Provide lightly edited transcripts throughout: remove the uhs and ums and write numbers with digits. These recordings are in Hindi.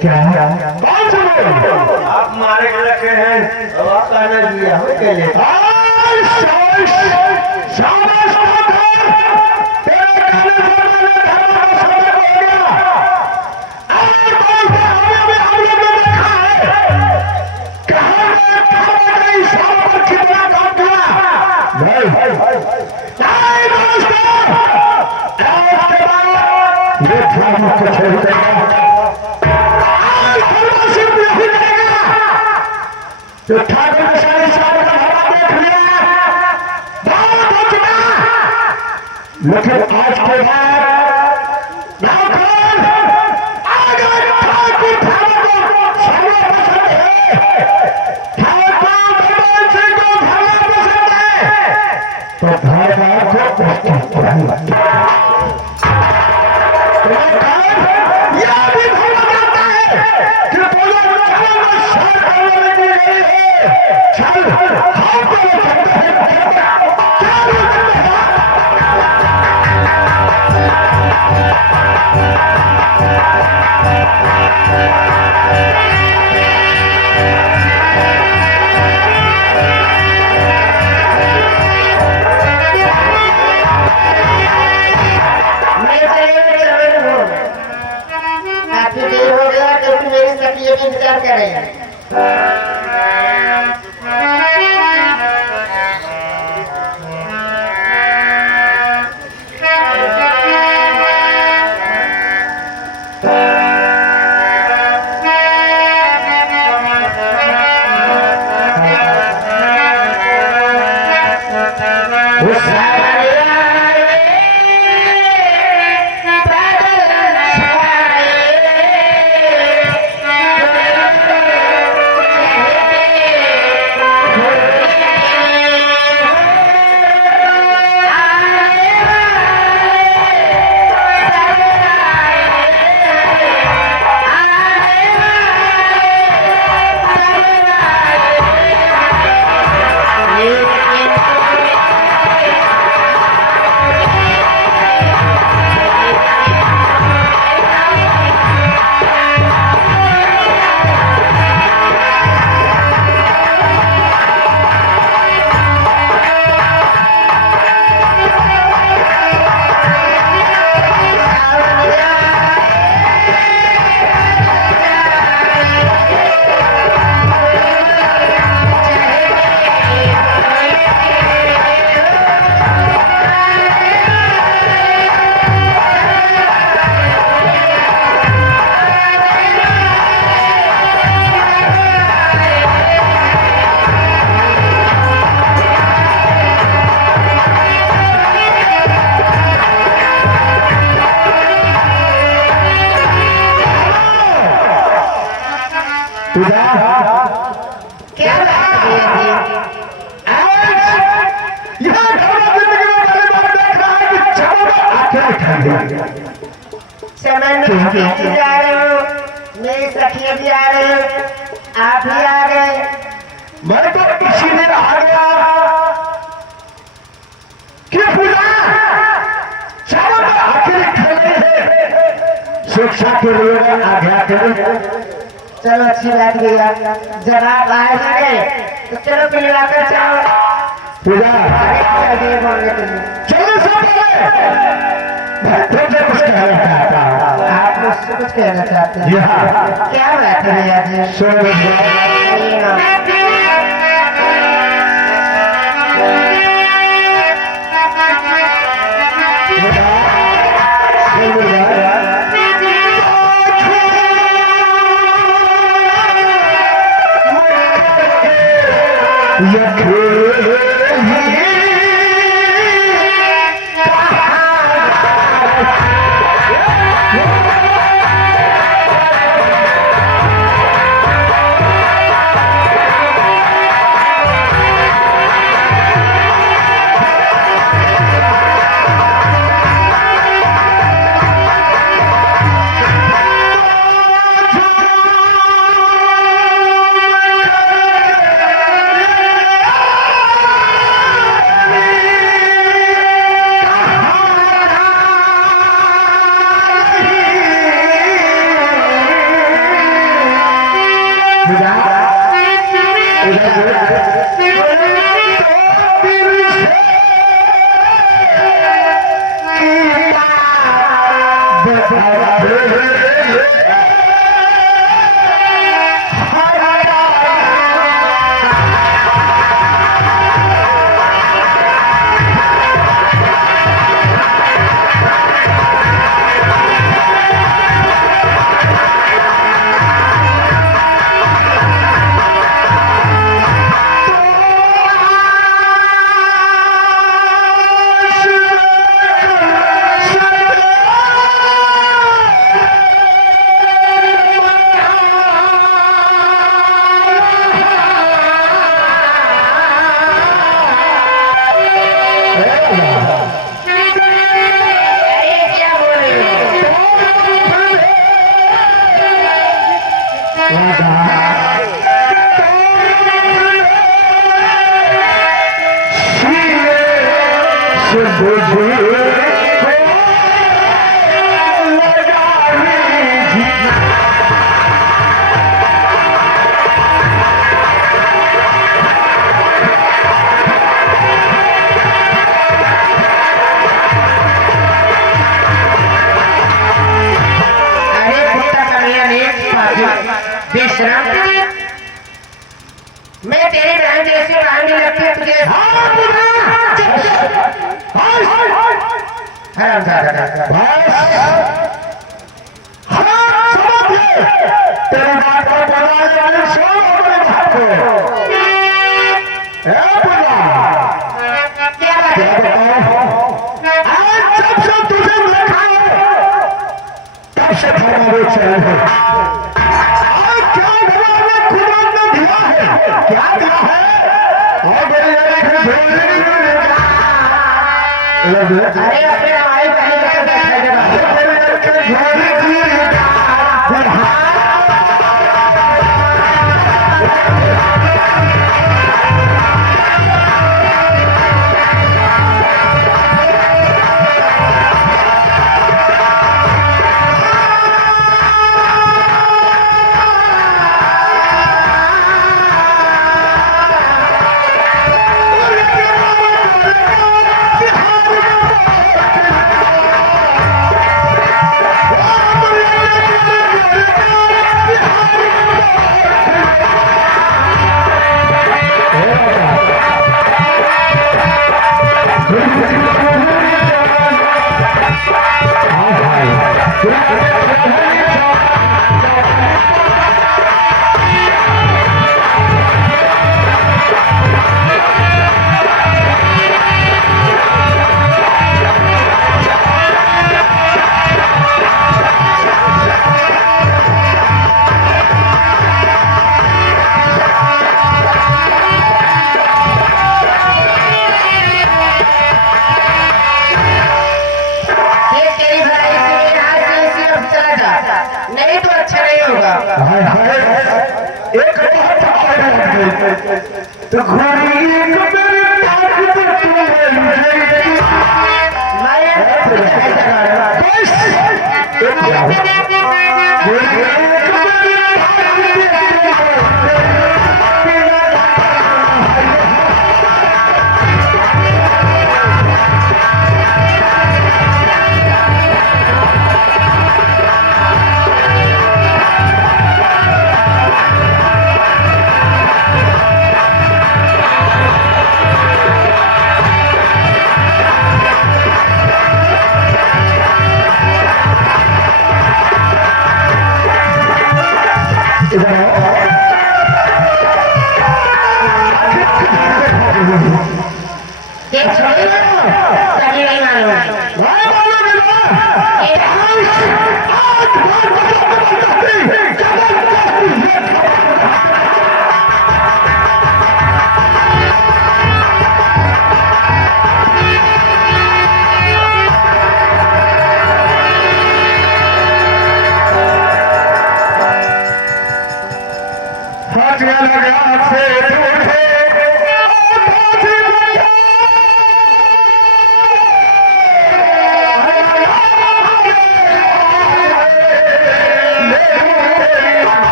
क्या है? कौन सा बोल? आप मारे के रखे हैं अब आप कहना दिया हमें के लिए शाबाश तेरे कहने से मैंने धर्म का सबक हो गया। और बोलते हम लोग ने देखा है कहाँ गई शाम पर कितना काम किया नहीं दोस्तों। उसके बाद ये धर्म को छोड़ देगा तो ठाकुर ने सारे साल का भरा देख लिया बहुत हो चुका। लेकिन आज के बाद ठाकुर अगर ठाकुर धर्म को पसंद है, ठाकुर भगवान सिंह को धर्म पसंद है तो धर्म को प्रस्तुत करेंगे। यह भी धर्म कहता है कि बोलो चल हम तो कहते हैं काफी देर हो गया क्योंकि मेरी सखियों भी इंतजार कर रही है। क्या समय में भी जा रहे हो, मेरी सखियां भी आ रहे हो, आप भी आ गए। मैं तो इसीलिए आ गया कि पूजा चावल आखिर खड़े हैं शिक्षा के लिए आज्ञा करें। चलो अच्छी बात भैया, जब आप आए ही गए तो चलो पिलवाकर चलो पूजा आगे बोलने के लिए। चलो सब मैं तुझे कुछ कहना चाहता हूँ। आप मुझसे कुछ कहना चाहते हैं? हाँ। क्या बात है भैया जी? सुन कहिए ना। विश्राम मैं तेरी बहन जैसी बहन नहीं लगती है तुझे तेरी बात को बनाने वाले सब अपने बाप को क्या बात है? आज जब से तुझे देखा है तब से धर्मावेश है। आज क्या भगवान ने खुदा ने दिया है, क्या दिया है? और मेरे अरे अपने हमारे कहीं तो घोड़ी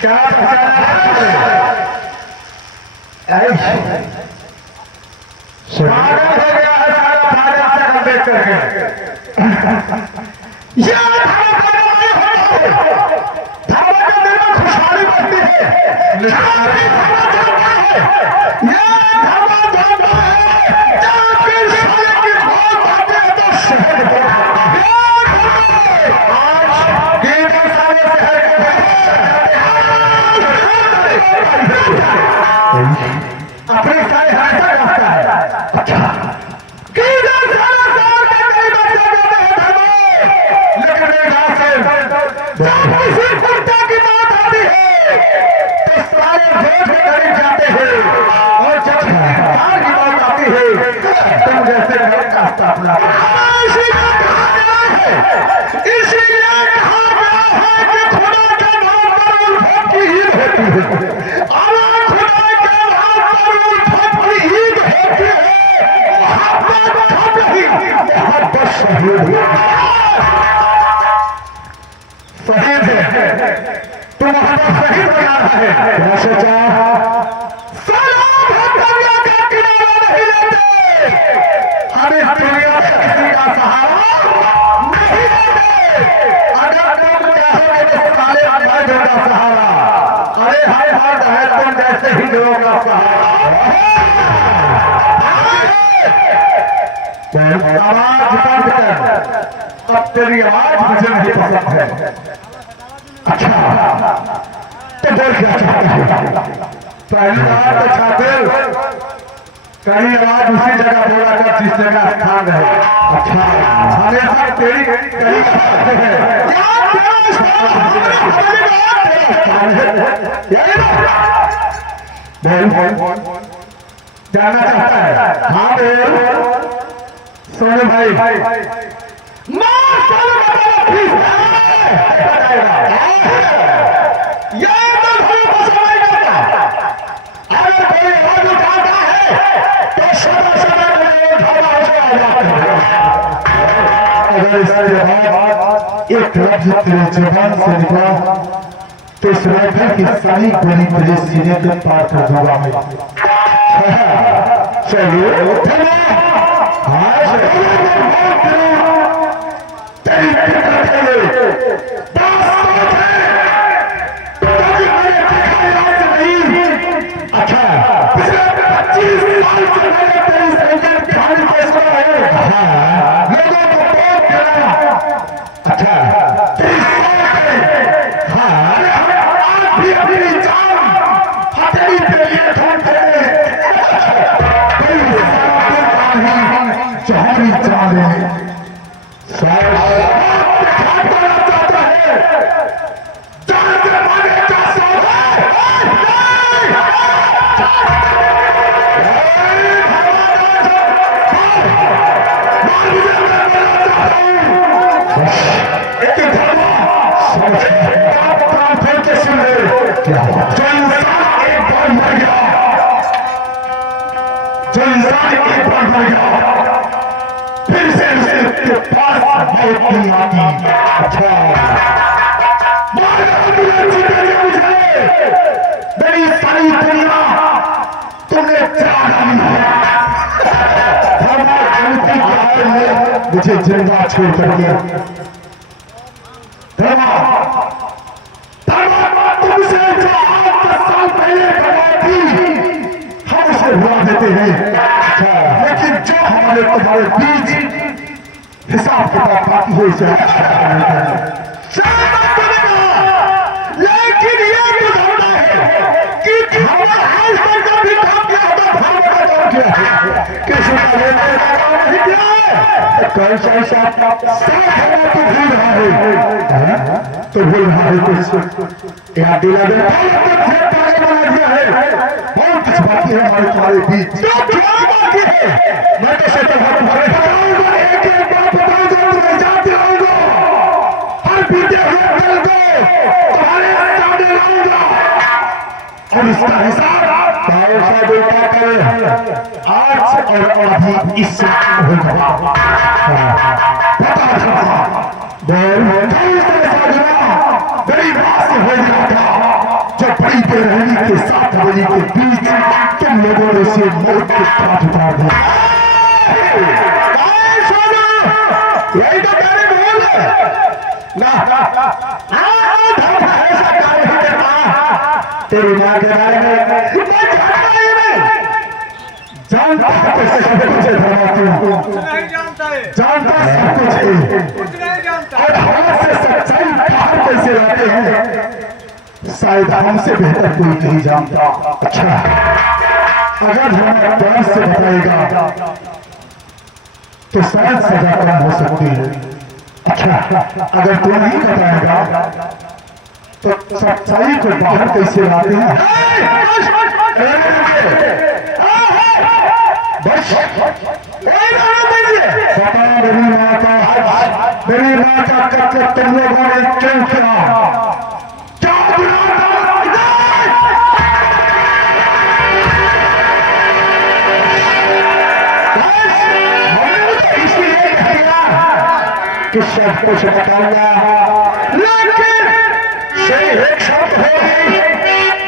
क्या स्वागत हो गया है सारा भारत से देख करके ये धावा के दिल में खुशहाली बढ़ती है ये धावा जाता है जाके साले की खोज आते हैं तो शहर आज ये साले शहर अपने सारे हाथ रखता है अच्छा किधर सारा साल के कई बच्चे जाते हैं धर्मो लेकिन एक हाथ से जब किसी कुत्ते की बात आती है तो सारे भेद के करीब जाते हैं और जब कार की बात आती है तुम जैसे घर का स्थापना इसीलिए कहा गया है कि खुदा के नाम पर उल्फत की ईद होती है अल्लाह खुदा के नाम पर उल्फत की ईद होती है मोहब्बत नहीं मोहब्बत शहीद है तो मोहब्बत शहीद बना रहा है क्या सोचा सलाम है दुनिया का किनारा नहीं लेते हमें दुनिया से किसी का सहारा नहीं लेते अगर तुम चाहोगे तो साले अल्लाह का सहारा अरे हाय हाथ है तुम जैसे ही लोगों का सहारा आवाज बंद कर अब तेरी आवाज मुझे नहीं पसंद है अच्छा तो बोल क्या चाहता है पहली बात तो छात्र कहीं आवाज उसी जगह बोला कर जिस जगह स्थान है अच्छा हमेशा तेरी कहीं जाना चाहता है हाँ बोल सोनू भाई एक लफ्ज तेरे जुबान से निकला तो इस राइफल की सारी गोली तेरे सीने पे पार कर दूंगा मैं चलिए फिर से उसके पास अच्छा मेरी सारी दुनिया तुमने मुझे जिंदा छोड़ करके तुमसे जो 10 साल पहले बनाई थी हम उसे हुआ देते हैं लेकिन जो हमारे तुम्हारे बीच हिसाब किताब बाकी हो जाए लेकिन ये बुझाना है कि हमारा हाल तक कभी काम किया होता किसी का लेना नहीं किया कौन सा हिसाब तो भूल रहा है तो भूल रहा है कुछ यहाँ दिला दे बहुत कुछ बाकी है हमारे तुम्हारे बीच बाकी है मैं तो सोचता हूँ तुम्हारे एक एक बात बताऊंगा मैं जानते रहूंगा हर बीते हुए दिल को तुम्हारे सामने लाऊंगा और इसका हिसाब पैसा बेटा करे आज और अभी इस होगा पता था बड़ी बात से हो गया था जो बड़ी बेरहमी के 7 बजे के बीच तुम लोगों ने से मौत के साथ उतार दिया। यही तो तेरे बोल ना ऐसा कार्य ही करना तेरी माँ के बारे में जानता है कैसे सब कुछ है, जानता सब कुछ है और हाथ से सच्चाई बाहर कैसे लाते हैं शायद हमसे बेहतर कोई नहीं जानता। अच्छा अगर हमारा प्यार से बताएगा तो शायद सजा कम हो सकती है। अच्छा अगर तू नहीं बताएगा तो सच्चाई को बाहर कैसे लाते हैं। मेरी माता करके तुम लोगों ने क्यों किया, क्या इसलिए कि सब कुछ बताऊंगा, लेकिन एक शर्त होगी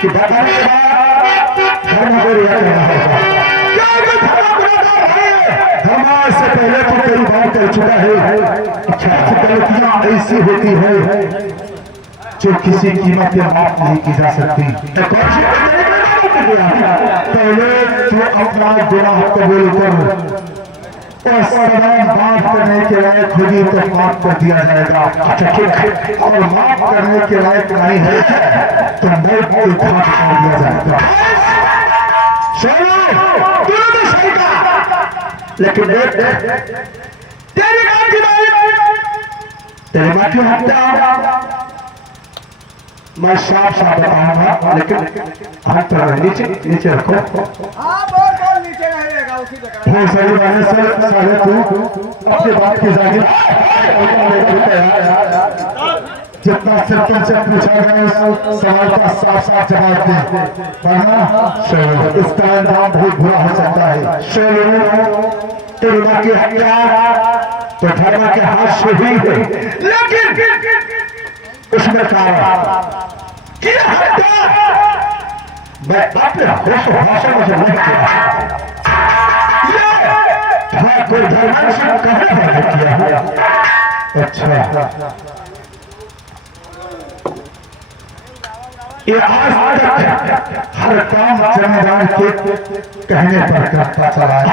कि बताने के बाद धर्म को रिया करना होगा। धर्म से पहले तो कई बार कर चुका है। अच्छा गलतियां ऐसी होती है जो किसी कीमत पे माफ नहीं की जा सकती। पहले तो अपना गुनाह कबूल कर और सलाम माफ करने के लायक खुदी तो माफ कर दिया जाएगा। अच्छा ठीक और माफ करने के लायक नहीं है तो मौत के घाट कर दिया जाएगा। तूने तो सही कहा, लेकिन तेरी माँ की तेरी माँ की हत्या मैं साफ साफ बताऊंगा, लेकिन हाथ पर नीचे नीचे रखो। नीचे रहेगा उसी जगह। सही बात है साले तू अपनी बात की जागीर जितना सिर तुमसे पूछा गया सवाल का साफ साफ जवाब दे, वरना इसका अंजाम बहुत बुरा हो सकता है। तेरी माँ की हत्या तो धर्म के हाथ से हुई है, लेकिन उसमें कारण मैं अपने होश भाषण में नहीं किया कोई धर्म से कहने किया। अच्छा ये आज तक हर काम जमींदार के कहने पर करता चला है।